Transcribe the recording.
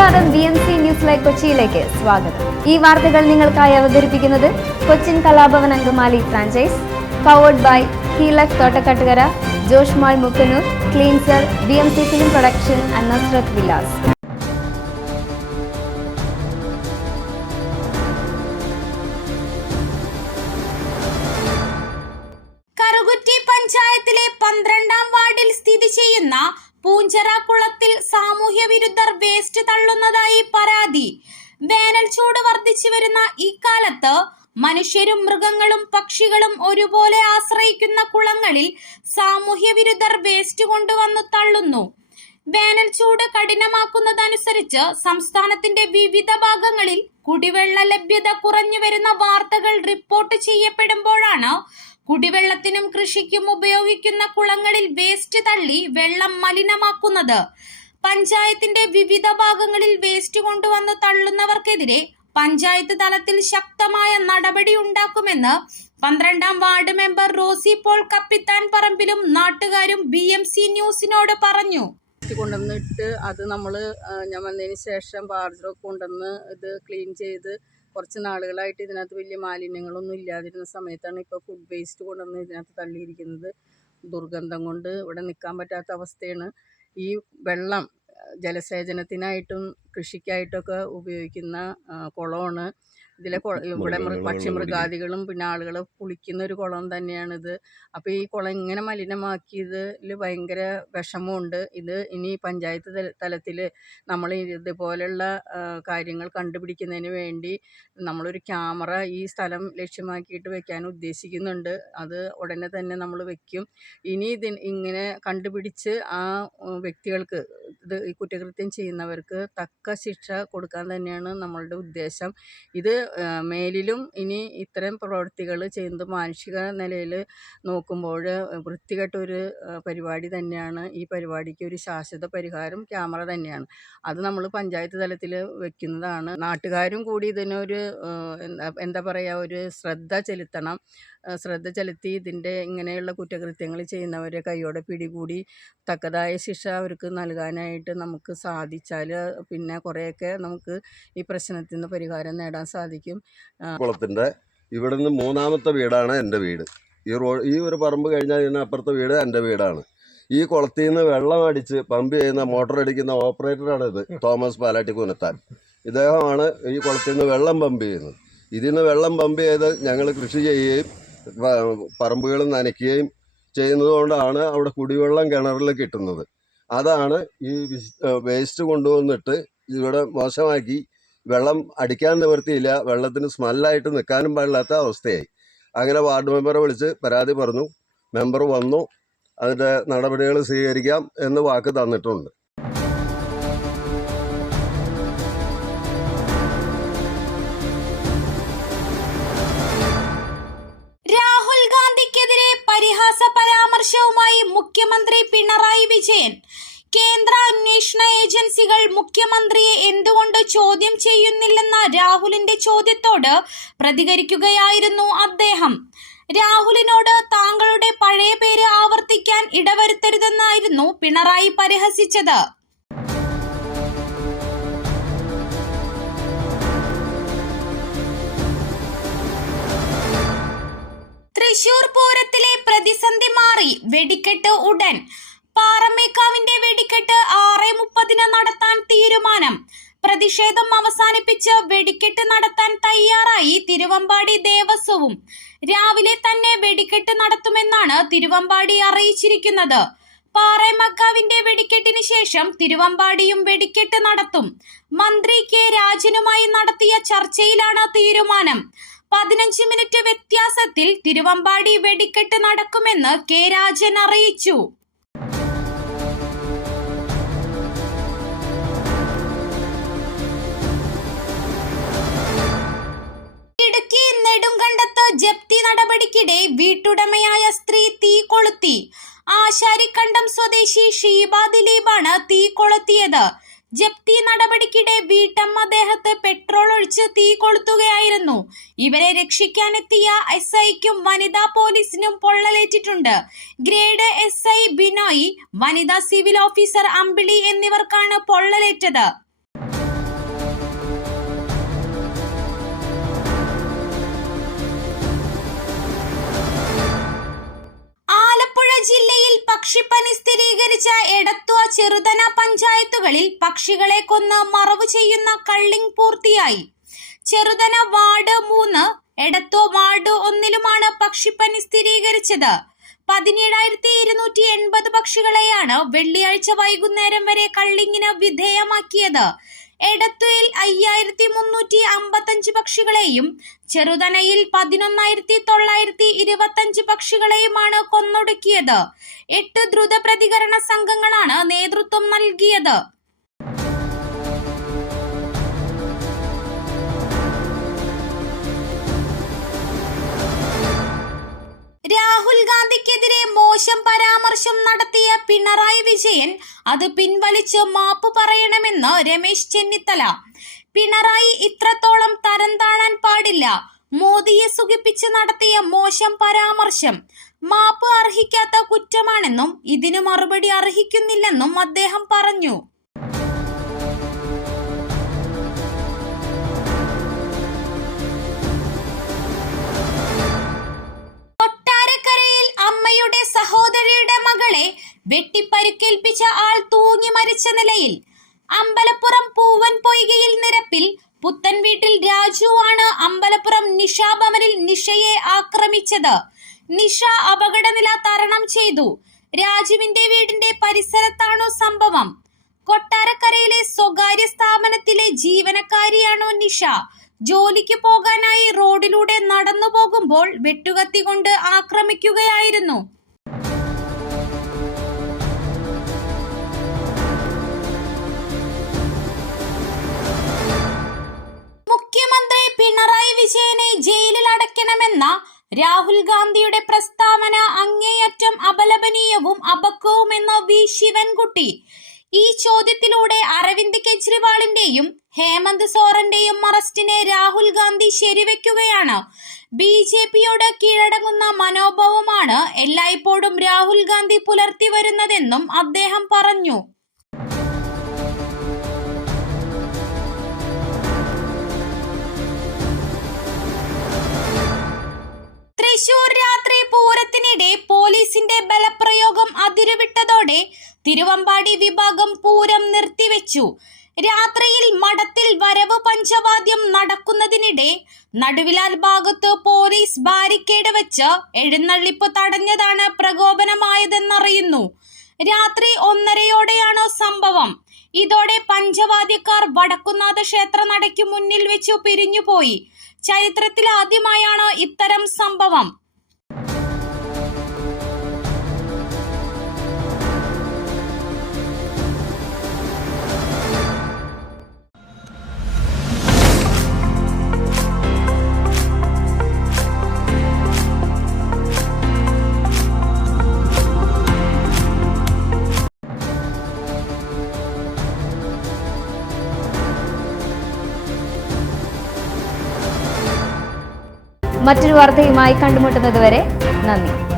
നമസ്കാരം, BMC news live കൊച്ചിയിലേക്ക് സ്വാഗതം. ഈ വാർത്തകൾ നിങ്ങൾക്കായി അവതരിപ്പിക്കുന്നത് Cochin Kalabhavan Angamaly franchise, powered by ഹീലക് Thottakkattukara, Josh mall Mookkannoor, cleanser, BMC film production and Nasrath Vilas. Karukutty പഞ്ചായത്തിലെ 12ാം വാർഡിൽ സ്ഥിതി ചെയ്യുന്ന പൂഞ്ചിറ കുളത്തിൽ സാമൂഹ്യ വിരുദ്ധർ വേസ്റ്റ് തള്ളുന്നതായി പരാതി. വേനൽ ചൂട് വർദ്ധിച്ചു വരുന്ന ഈ കാലത്ത് മനുഷ്യരും മൃഗങ്ങളും പക്ഷികളും ഒരുപോലെ ആശ്രയിക്കുന്ന കുളങ്ങളിൽ സാമൂഹ്യ വിരുദ്ധർ വേസ്റ്റ് കൊണ്ടുവന്നു തള്ളുന്നു. വേനൽ ചൂട് കഠിനമാക്കുന്നതനുസരിച്ച് സംസ്ഥാനത്തിന്റെ വിവിധ ഭാഗങ്ങളിൽ കുടിവെള്ള ലഭ്യത കുറഞ്ഞു വരുന്ന വാർത്തകൾ റിപ്പോർട്ട് ചെയ്യപ്പെടുമ്പോഴാണ് കുടിവെള്ളത്തിനും കൃഷിക്കും ഉപയോഗിക്കുന്ന കുളങ്ങളിൽ വേസ്റ്റ് തള്ളി വെള്ളം മലിനമാക്കുന്നത്. പഞ്ചായത്തിന്റെ വിവിധ ഭാഗങ്ങളിൽ വേസ്റ്റ് കൊണ്ടുവന്ന് തള്ളുന്നവർക്കെതിരെ പഞ്ചായത്ത് തലത്തിൽ ശക്തമായ നടപടി ഉണ്ടാക്കുമെന്ന് 12ാം വാർഡ് മെമ്പർ റോസി പോൾ കപ്പിത്താൻ പറമ്പിലും നാട്ടുകാരും BMC ന്യൂസിനോട് പറഞ്ഞു. കൊണ്ടുവന്നിട്ട് അത് ഞാൻ വന്നതിന് ശേഷം ബാർജറൊക്കെ കൊണ്ടുവന്ന് ഇത് ക്ലീൻ ചെയ്ത് കുറച്ച് നാളുകളായിട്ട് ഇതിനകത്ത് വലിയ മാലിന്യങ്ങളൊന്നും ഇല്ലാതിരുന്ന സമയത്താണ് ഇപ്പോൾ ഫുഡ് വേസ്റ്റ് കൊണ്ടുവന്ന് ഇതിനകത്ത് തള്ളിയിരിക്കുന്നത്. ദുർഗന്ധം കൊണ്ട് ഇവിടെ നിൽക്കാൻ പറ്റാത്ത അവസ്ഥയാണ്. ഈ വെള്ളം ജലസേചനത്തിനായിട്ടും കൃഷിക്കായിട്ടൊക്കെ ഉപയോഗിക്കുന്ന കുളമാണ്. ഇവിടെ പക്ഷിമൃഗാദികളും പിന്നെ ആളുകൾ കുളിക്കുന്ന ഒരു കുളം തന്നെയാണിത്. അപ്പോൾ ഈ കുളം ഇങ്ങനെ മലിനമാക്കിയതിൽ ഭയങ്കര വിഷമമുണ്ട്. ഇത് ഇനി പഞ്ചായത്ത് തലത്തിൽ നമ്മൾ ഇതുപോലുള്ള കാര്യങ്ങൾ കണ്ടുപിടിക്കുന്നതിന് വേണ്ടി നമ്മളൊരു ക്യാമറ ഈ സ്ഥലം ലക്ഷ്യമാക്കിയിട്ട് വെക്കാൻ ഉദ്ദേശിക്കുന്നുണ്ട്. അത് ഉടനെ തന്നെ നമ്മൾ വെക്കും. ഇനി ഇങ്ങനെ കണ്ടുപിടിച്ച് ആ വ്യക്തികൾക്ക് ഈ കുറ്റകൃത്യം ചെയ്യുന്നവർക്ക് തക്ക ശിക്ഷ കൊടുക്കാൻ തന്നെയാണ് നമ്മളുടെ ഉദ്ദേശം. ഇത് മേലിലും ഇനി ഇത്തരം പ്രവൃത്തികൾ ചെയ്യുന്നത് മാനുഷിക നിലയിൽ നോക്കുമ്പോൾ വൃത്തികെട്ടൊരു പരിപാടി തന്നെയാണ്. ഈ പരിപാടിക്ക് ഒരു ശാശ്വത പരിഹാരം ക്യാമറ തന്നെയാണ്. അത് നമ്മൾ പഞ്ചായത്ത് തലത്തിൽ വെക്കുന്നതാണ്. നാട്ടുകാരും കൂടി ഇതിനൊരു ഒരു ശ്രദ്ധ ചെലുത്തി ഇതിൻ്റെ ഇങ്ങനെയുള്ള കുറ്റകൃത്യങ്ങൾ ചെയ്യുന്നവരെ കൈയോടെ പിടികൂടി തക്കതായ ശിക്ഷ അവർക്ക് നൽകാനായിട്ട് നമുക്ക് സാധിച്ചാൽ പിന്നെ കുറേയൊക്കെ നമുക്ക് ഈ പ്രശ്നത്തിൽ നിന്ന് പരിഹാരം നേടാൻ സാധിക്കും. കുളത്തിൻ്റെ ഇവിടെ നിന്ന് 3ാമത്തെ വീടാണ് എൻ്റെ വീട്. ഈ ഒരു പറമ്പ് കഴിഞ്ഞാൽ ഇതിന് അപ്പുറത്തെ വീട് എൻ്റെ വീടാണ്. ഈ കുളത്തിൽ നിന്ന് വെള്ളം അടിച്ച് പമ്പ് ചെയ്യുന്ന മോട്ടർ അടിക്കുന്ന ഓപ്പറേറ്ററാണ് ഇത്, തോമസ് പാലാട്ടി കുനത്താൻ. ഇദ്ദേഹമാണ് ഈ കുളത്തിൽ നിന്ന് വെള്ളം പമ്പ് ചെയ്യുന്നത്. ഇതിൽ നിന്ന് വെള്ളം പമ്പ് ചെയ്ത് ഞങ്ങൾ കൃഷി ചെയ്യുകയും പറമ്പുകൾ നനയ്ക്കുകയും ചെയ്യുന്നതുകൊണ്ടാണ് അവിടെ കുടിവെള്ളം കിണറിൽ കിട്ടുന്നത്. അതാണ് ഈ വേസ്റ്റ് കൊണ്ടുവന്നിട്ട് ഇവിടെ മോശമാക്കി വെള്ളം അടിക്കാൻ നിവൃത്തിയില്ല. വെള്ളത്തിന് സ്മെല്ലായിട്ട് നിൽക്കാനും പാടില്ലാത്ത അവസ്ഥയായി. അങ്ങനെ വാർഡ് മെമ്പറെ വിളിച്ച് പരാതി പറഞ്ഞു. മെമ്പർ വന്നു, അതിൻ്റെ നടപടികൾ സ്വീകരിക്കാം എന്ന് വാക്ക് തന്നിട്ടുണ്ട്. രാഹുൽ ഗാന്ധിക്കെതിരെ പരിഹാസ പരാമർശവുമായി മുഖ്യമന്ത്രി പിണറായി വിജയൻ. കേന്ദ്ര അന്വേഷണ ഏജൻസികൾ മുഖ്യമന്ത്രിയെ എന്തുകൊണ്ട് ചോദ്യം ചെയ്യുന്നില്ലെന്ന രാഹുലിന്റെ ചോദ്യത്തോട് പ്രതികരിക്കുകയായിരുന്നു അദ്ദേഹം. രാഹുലിനോട് താങ്കളുടെ പഴയ പേര് ആവർത്തിക്കാൻ ഇടവരുത്തരുതെന്നായിരുന്നു പിണറായി പരിഹസിച്ചത്. തൃശൂർ പൂരത്തിലെ പ്രതിസന്ധി മാറി, വെടിക്കെട്ട് ഉടൻ. പാറമേക്കാവിന്റെ വെടിക്കെട്ട് 6:30 നടത്താൻ തീരുമാനം. പ്രതിഷേധം അവസാനിപ്പിച്ച് വെടിക്കെട്ട് നടത്താൻ തയ്യാറായി തിരുവമ്പാടി ദേവസ്വവും. രാവിലെ തന്നെ വെടിക്കെട്ട് നടത്തുമെന്നാണ് തിരുവമ്പാടി അറിയിച്ചിരിക്കുന്നത്. പാറമേക്കാവിന്റെ വെടിക്കെട്ടിന് ശേഷം തിരുവമ്പാടിയും വെടിക്കെട്ട് നടത്തും. മന്ത്രി കെ രാജനുമായി നടത്തിയ ചർച്ചയിലാണ് തീരുമാനം. 15 മിനിറ്റ് വ്യത്യാസത്തിൽ തിരുവമ്പാടി വെടിക്കെട്ട് നടക്കുമെന്ന് കെ രാജൻ അറിയിച്ചു. ഇടുക്കി നെടുങ്കണ്ടത്ത് ജപ്തി നടപടിക്കിടെ വീട്ടുടമയായ സ്ത്രീ തീ കൊളുത്തി. ആശാരിക്കണ്ടം സ്വദേശി ഷീബ ദിലീപാണ് തീ കൊളുത്തിയത്. ജപ്തി നടപടിക്കിടെ വീട്ടമ്മ ദേഹത്ത് പെട്രോൾ ഒഴിച്ച് തീ കൊളുത്തുകയായിരുന്നു. ഇവരെ രക്ഷിക്കാനെത്തിയ SIക്കും വനിതാ പോലീസിനും പൊള്ളലേറ്റിട്ടുണ്ട്. ഗ്രേഡ് SI ബിനോയ്, വനിതാ സിവിൽ ഓഫീസർ അമ്പിളി എന്നിവർക്കാണ് പൊള്ളലേറ്റത്. പക്ഷിപ്പനി സ്ഥിരീകരിച്ച എടത്വ, ചെറുതന പഞ്ചായത്തുകളിൽ പക്ഷികളെ കൊന്ന് മറവു ചെയ്യുന്ന കള്ളിങ് പൂർത്തിയായി. ചെറുതന വാർഡ് 3, എടത്വ വാർഡ് 1-ലുമാണ് പക്ഷിപ്പനി സ്ഥിരീകരിച്ചത്. 17,280 പക്ഷികളെയാണ് വെള്ളിയാഴ്ച വൈകുന്നേരം വരെ കള്ളിങ്ങിന് വിധേയമാക്കിയത്. എടത്വയിൽ 5,355 പക്ഷികളെയും ചെറുതനയിൽ 11,925 പക്ഷികളെയുമാണ് കൊന്നൊടുക്കിയത്. 8 ദ്രുത പ്രതികരണ സംഘങ്ങളാണ് നേതൃത്വം നൽകിയത്. രാഹുൽ ഗാന്ധിക്കെതിരെ മോശം പരാമർശം നടത്തിയ പിണറായി വിജയൻ അത് പിൻവലിച്ച് മാപ്പ് പറയണമെന്ന് രമേശ് ചെന്നിത്തല. പിണറായി ഇത്രത്തോളം തരം താഴാൻ പാടില്ല. മോദിയെ സുഖിപ്പിച്ച് നടത്തിയ മോശം പരാമർശം മാപ്പ് അർഹിക്കാത്ത കുറ്റമാണെന്നും ഇതിന് മറുപടി അർഹിക്കുന്നില്ലെന്നും അദ്ദേഹം പറഞ്ഞു. സഹോദരിയുടെ മകളെ വെട്ടിപ്പരുക്കേൽപ്പിച്ച ആൾ തൂങ്ങി മരിച്ച നിലയിൽ. അമ്പലപ്പുറം പൂവൻ പൊയ്കയിൽ നിരപ്പിൽ പുത്തൻ വീട്ടിൽ രാജു ആണ് അമ്പലപ്പുറം നിഷ ഭവനിൽ നിഷയെ ആക്രമിച്ചത്. നിഷ അപകടനില തരണം ചെയ്തു. രാജുവിന്റെ വീടിന്റെ പരിസരത്താണോ സംഭവം. കൊട്ടാരക്കരയിലെ സ്വകാര്യ സ്ഥാപനത്തിലെ ജീവനക്കാരിയാണോ നിഷ. ജോലിക്ക് പോകാനായി റോഡിലൂടെ നടന്നു പോകുമ്പോൾ വെട്ടുകത്തി കൊണ്ട് ആക്രമിക്കുകയായിരുന്നു. മുഖ്യമന്ത്രി പിണറായി വിജയനെ ജയിലിൽ അടയ്ക്കണമെന്ന രാഹുൽ ഗാന്ധിയുടെ പ്രസ്താവന അങ്ങേയറ്റം അപലപനീയവും അപക്വവുമെന്ന വി ശിവൻകുട്ടി. ഈ ചോദ്യത്തിലൂടെ അരവിന്ദ് കെജ്രിവാളിന്റെയും ഹേമന്ത് സോറന്റെയും അറസ്റ്റിനെ രാഹുൽ ഗാന്ധി ശരിവെക്കുകയാണ്. BJPയോട് കീഴടങ്ങുന്ന മനോഭാവമാണ് എല്ലായ്പ്പോഴും രാഹുൽ ഗാന്ധി പുലർത്തി വരുന്നതെന്നും അദ്ദേഹം പറഞ്ഞു. തൃശൂർ രാത്രി പൂരത്തിനിടെ പോലീസിന്റെ ബലപ്രയോഗം അതിരുവിട്ടതോടെ തിരുവമ്പാടി വിഭാഗം പൂരം നിർത്തിവെച്ചു. രാത്രിയിൽ മഠത്തിൽ വരവ് പഞ്ചവാദ്യം നടക്കുന്നതിനിടെ നടുവിലാൽ ഭാഗത്ത് പോലീസ് ബാരിക്കേഡ് വെച്ച് എഴുന്നള്ളിപ്പ് തടഞ്ഞതാണ് പ്രകോപനമായതെന്നറിയുന്നു. രാത്രി 1:30-യോടെയാണ് സംഭവം. ഇതോടെ പഞ്ചവാദ്യക്കാർ വടക്കുന്നാഥ ക്ഷേത്ര നടയ്ക്കു മുന്നിൽ വെച്ചു പിരിഞ്ഞുപോയി. ചരിത്രത്തിൽ ആദ്യമായാണ് ഇത്തരം സംഭവം. മറ്റൊരു വാർത്തയുമായി കണ്ടുമുട്ടുന്നതുവരെ നന്ദി.